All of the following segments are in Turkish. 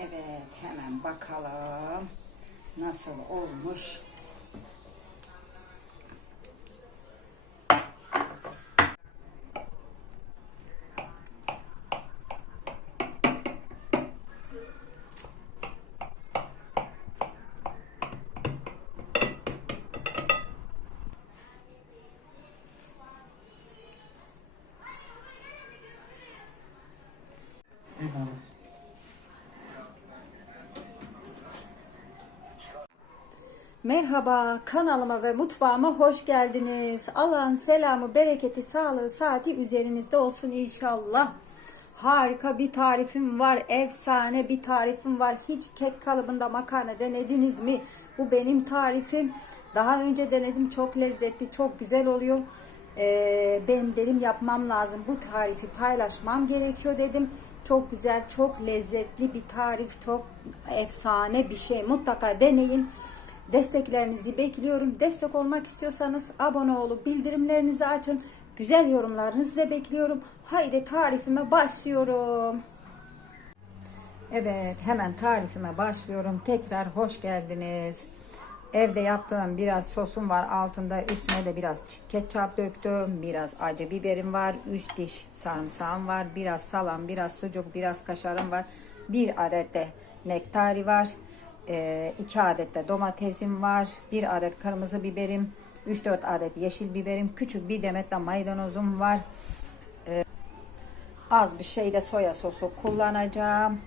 Evet hemen bakalım nasıl olmuş. Merhaba kanalıma ve mutfağıma hoş geldiniz. Allah'ın selamı, bereketi, sağlığı, saati üzerinizde olsun inşallah. Harika bir tarifim var. Efsane bir tarifim var. Hiç kek kalıbında makarna denediniz mi? Bu benim tarifim. Daha önce denedim. Çok lezzetli, çok güzel oluyor. Ee, ben dedim yapmam lazım. Bu tarifi paylaşmam gerekiyor dedim. Çok güzel, çok lezzetli bir tarif. Çok efsane bir şey. Mutlaka deneyin. Desteklerinizi bekliyorum. Destek olmak istiyorsanız abone olup bildirimlerinizi açın. Güzel yorumlarınızı da bekliyorum. Haydi tarifime başlıyorum. Evet hemen tarifime başlıyorum. Tekrar hoş geldiniz. Evde yaptığım biraz sosum var. Altında üstüne de biraz ketçap döktüm. Biraz acı biberim var. 3 diş sarımsağım var. Biraz salam, biraz sucuk, biraz kaşarım var. Bir adet de nektari var. 2 adet de domatesim var. 1 adet kırmızı biberim. 3-4 adet yeşil biberim. Küçük bir demet de maydanozum var. Ee, az bir şey de soya sosu kullanacağım.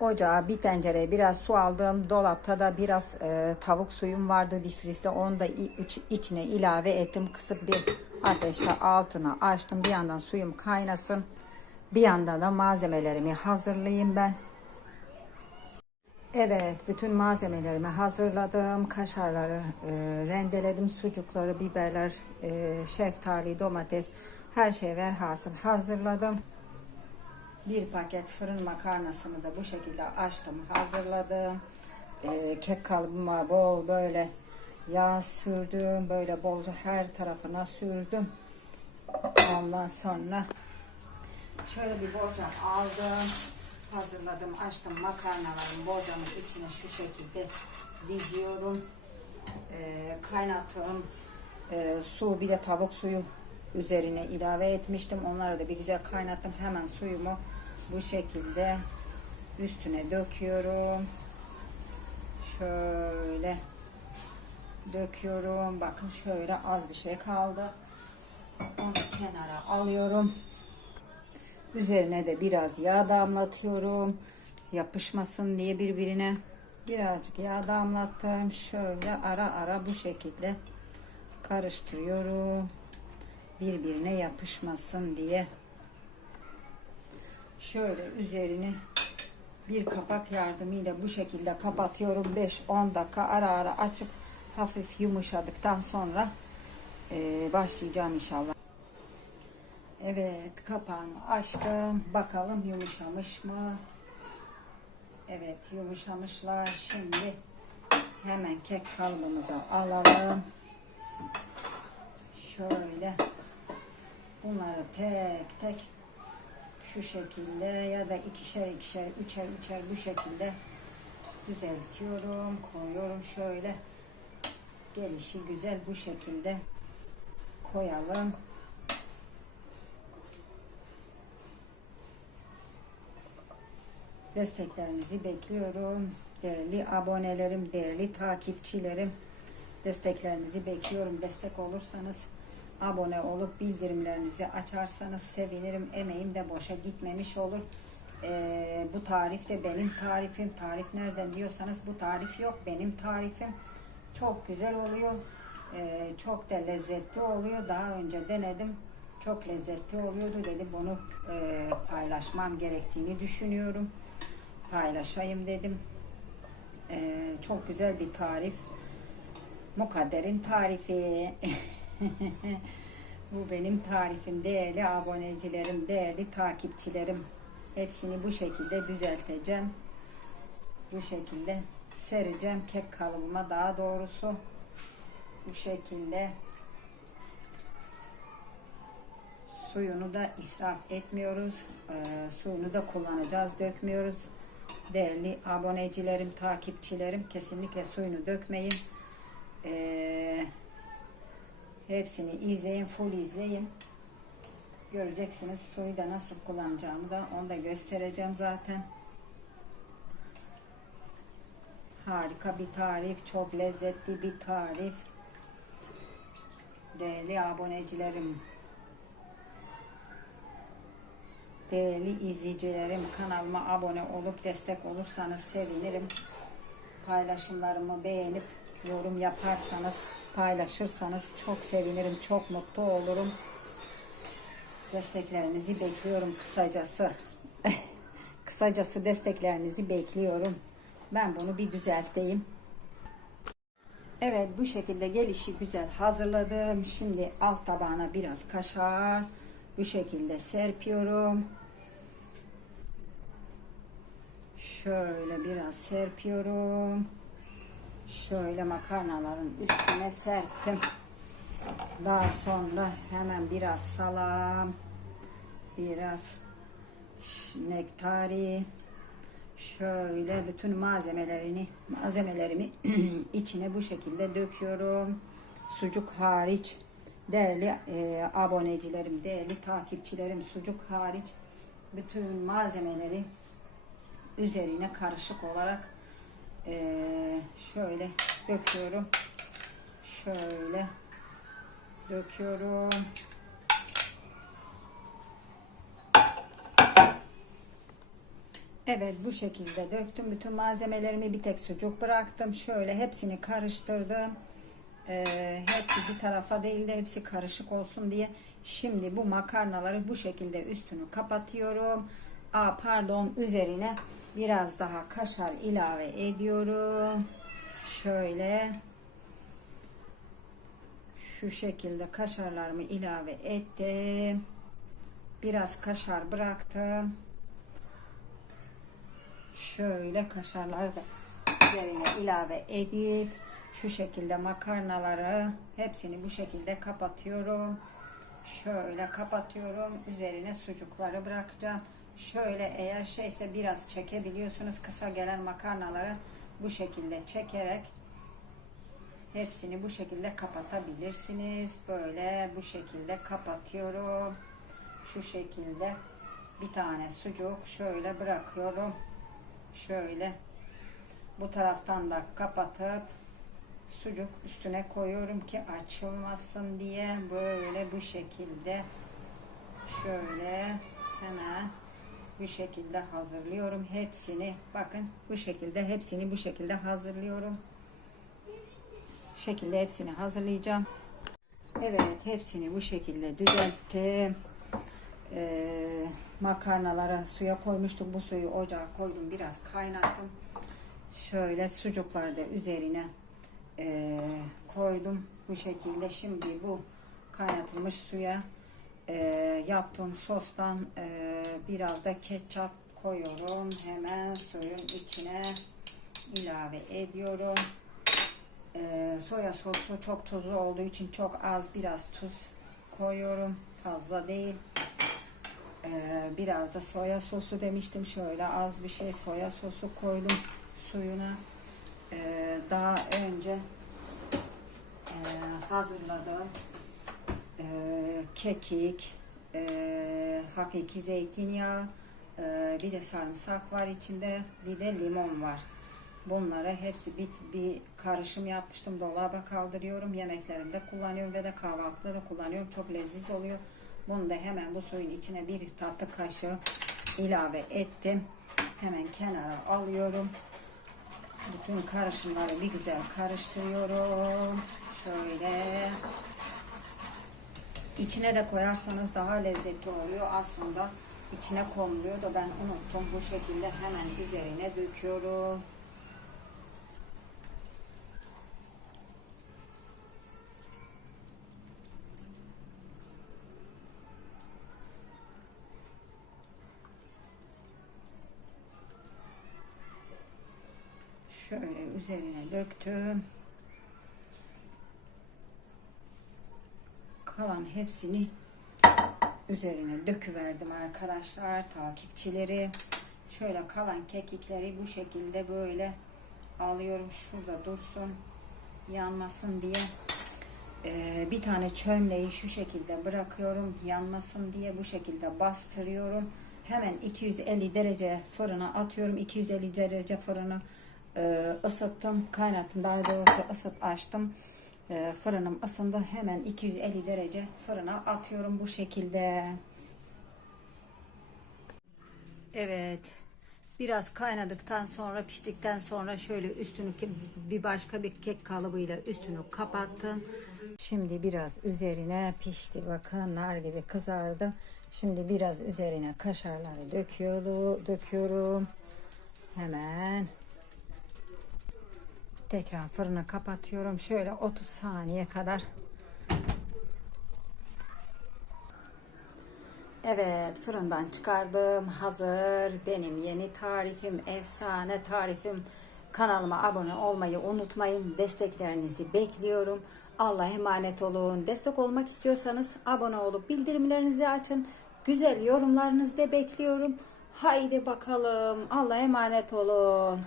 Ocağa bir tencereye biraz su aldım. Dolapta da biraz e, tavuk suyum vardı difrizde. Onu da iç, içine ilave ettim. Kısık bir ateşte altına açtım. Bir yandan suyum kaynasın. Bir yandan da malzemelerimi hazırlayayım ben. Evet, bütün malzemelerimi hazırladım. Kaşarları e, rendeledim. Sucukları, biberler, e, şeftali, domates, her şey velhasıl hazırladım. Bir paket fırın makarnasını da bu şekilde açtım, hazırladım. E, kek kalıbıma bol böyle yağ sürdüm. Böyle bolca her tarafına sürdüm. Ondan sonra şöyle bir borcam aldım hazırladım. Açtım makarnalarım borcamın içine şu şekilde diziyorum. Ee, kaynattığım e, su bir de tavuk suyu üzerine ilave etmiştim. Onları da bir güzel kaynattım. Hemen suyumu bu şekilde üstüne döküyorum. Şöyle döküyorum. Bakın şöyle az bir şey kaldı. Onu kenara alıyorum. Üzerine de biraz yağ damlatıyorum. Yapışmasın diye birbirine. Birazcık yağ damlattım. Şöyle ara ara bu şekilde karıştırıyorum. Birbirine yapışmasın diye. Şöyle üzerini bir kapak yardımıyla bu şekilde kapatıyorum. 5-10 dakika ara ara açıp hafif yumuşadıktan sonra başlayacağım inşallah. Evet kapağını açtım. Bakalım yumuşamış mı? Evet yumuşamışlar. Şimdi hemen kek kalıbımıza alalım. Şöyle bunları tek tek şu şekilde ya da ikişer ikişer üçer üçer bu şekilde düzeltiyorum koyuyorum şöyle gelişi güzel bu şekilde koyalım Desteklerinizi bekliyorum. Değerli abonelerim, değerli takipçilerim. Desteklerinizi bekliyorum. Destek olursanız abone olup bildirimlerinizi açarsanız sevinirim. Emeğim de boşa gitmemiş olur. Ee, bu tarif de benim tarifim. Tarif nereden diyorsanız bu tarif yok. Benim tarifim. Çok güzel oluyor. Ee, çok da lezzetli oluyor. Daha önce denedim. Çok lezzetli oluyordu dedi. Bunu e, paylaşmam gerektiğini düşünüyorum paylaşayım dedim. Ee, çok güzel bir tarif. Mukadder'in tarifi. bu benim tarifim. Değerli abonecilerim, değerli takipçilerim. Hepsini bu şekilde düzelteceğim. Bu şekilde sereceğim kek kalıbıma daha doğrusu. Bu şekilde Suyunu da israf etmiyoruz. Ee, suyunu da kullanacağız, dökmüyoruz. Değerli abonecilerim, takipçilerim kesinlikle suyunu dökmeyin. Ee, hepsini izleyin, full izleyin. Göreceksiniz suyu da nasıl kullanacağımı da onu da göstereceğim zaten. Harika bir tarif, çok lezzetli bir tarif. Değerli abonecilerim, değerli izleyicilerim kanalıma abone olup destek olursanız sevinirim. Paylaşımlarımı beğenip yorum yaparsanız, paylaşırsanız çok sevinirim, çok mutlu olurum. Desteklerinizi bekliyorum kısacası. kısacası desteklerinizi bekliyorum. Ben bunu bir düzelteyim. Evet bu şekilde gelişi güzel hazırladım. Şimdi alt tabağına biraz kaşar bu şekilde serpiyorum. Şöyle biraz serpiyorum. Şöyle makarnaların üstüne serptim. Daha sonra hemen biraz salam, biraz nektari, şöyle bütün malzemelerini malzemelerimi içine bu şekilde döküyorum. Sucuk hariç değerli e, abonecilerim, değerli takipçilerim sucuk hariç bütün malzemeleri üzerine karışık olarak e, şöyle döküyorum. Şöyle döküyorum. Evet bu şekilde döktüm. Bütün malzemelerimi bir tek sucuk bıraktım. Şöyle hepsini karıştırdım. Ee, hepsi bir tarafa değil de hepsi karışık olsun diye. Şimdi bu makarnaları bu şekilde üstünü kapatıyorum. Aa, pardon üzerine biraz daha kaşar ilave ediyorum. Şöyle şu şekilde kaşarlarımı ilave ettim. Biraz kaşar bıraktım. Şöyle kaşarları da üzerine ilave edip şu şekilde makarnaları hepsini bu şekilde kapatıyorum. Şöyle kapatıyorum. Üzerine sucukları bırakacağım. Şöyle eğer şeyse biraz çekebiliyorsunuz. Kısa gelen makarnaları bu şekilde çekerek hepsini bu şekilde kapatabilirsiniz. Böyle bu şekilde kapatıyorum. Şu şekilde bir tane sucuk şöyle bırakıyorum. Şöyle bu taraftan da kapatıp sucuk üstüne koyuyorum ki açılmasın diye böyle bu şekilde şöyle hemen bu şekilde hazırlıyorum. Hepsini bakın bu şekilde hepsini bu şekilde hazırlıyorum. Bu şekilde hepsini hazırlayacağım. Evet hepsini bu şekilde düzelttim. Ee, makarnalara suya koymuştum. Bu suyu ocağa koydum biraz kaynattım. Şöyle sucukları da üzerine e, koydum. Bu şekilde şimdi bu kaynatılmış suya e, yaptığım sostan e, biraz da ketçap koyuyorum. Hemen suyun içine ilave ediyorum. E, soya sosu çok tuzlu olduğu için çok az biraz tuz koyuyorum. Fazla değil. E, biraz da soya sosu demiştim. Şöyle az bir şey soya sosu koydum suyuna. E, daha önce e, hazırladığım e, kekik, e, hakiki zeytinyağı, e, bir de sarımsak var içinde, bir de limon var. Bunları hepsi bir, bir karışım yapmıştım. Dolaba kaldırıyorum. Yemeklerimde kullanıyorum ve de kahvaltıda da kullanıyorum. Çok leziz oluyor. Bunu da hemen bu suyun içine bir tatlı kaşığı ilave ettim. Hemen kenara alıyorum. Bütün karışımları bir güzel karıştırıyorum. Şöyle. İçine de koyarsanız daha lezzetli oluyor. Aslında içine konuluyor da ben unuttum. Bu şekilde hemen üzerine döküyorum. Şöyle üzerine döktüm. Kalan hepsini üzerine döküverdim arkadaşlar takipçileri. Şöyle kalan kekikleri bu şekilde böyle alıyorum. Şurada dursun yanmasın diye. Ee, bir tane çömleği şu şekilde bırakıyorum yanmasın diye bu şekilde bastırıyorum. Hemen 250 derece fırına atıyorum. 250 derece fırını e, ısıttım, kaynattım. Daha doğrusu ısıt açtım. E, fırınım ısındı. Hemen 250 derece fırına atıyorum bu şekilde. Evet. Biraz kaynadıktan sonra piştikten sonra şöyle üstünü bir başka bir kek kalıbıyla üstünü kapattım. Şimdi biraz üzerine pişti. Bakın nar gibi kızardı. Şimdi biraz üzerine kaşarları döküyorum. Döküyorum. Hemen tekrar fırını kapatıyorum. Şöyle 30 saniye kadar Evet fırından çıkardım. Hazır. Benim yeni tarifim, efsane tarifim. Kanalıma abone olmayı unutmayın. Desteklerinizi bekliyorum. Allah'a emanet olun. Destek olmak istiyorsanız abone olup bildirimlerinizi açın. Güzel yorumlarınızı da bekliyorum. Haydi bakalım. Allah'a emanet olun.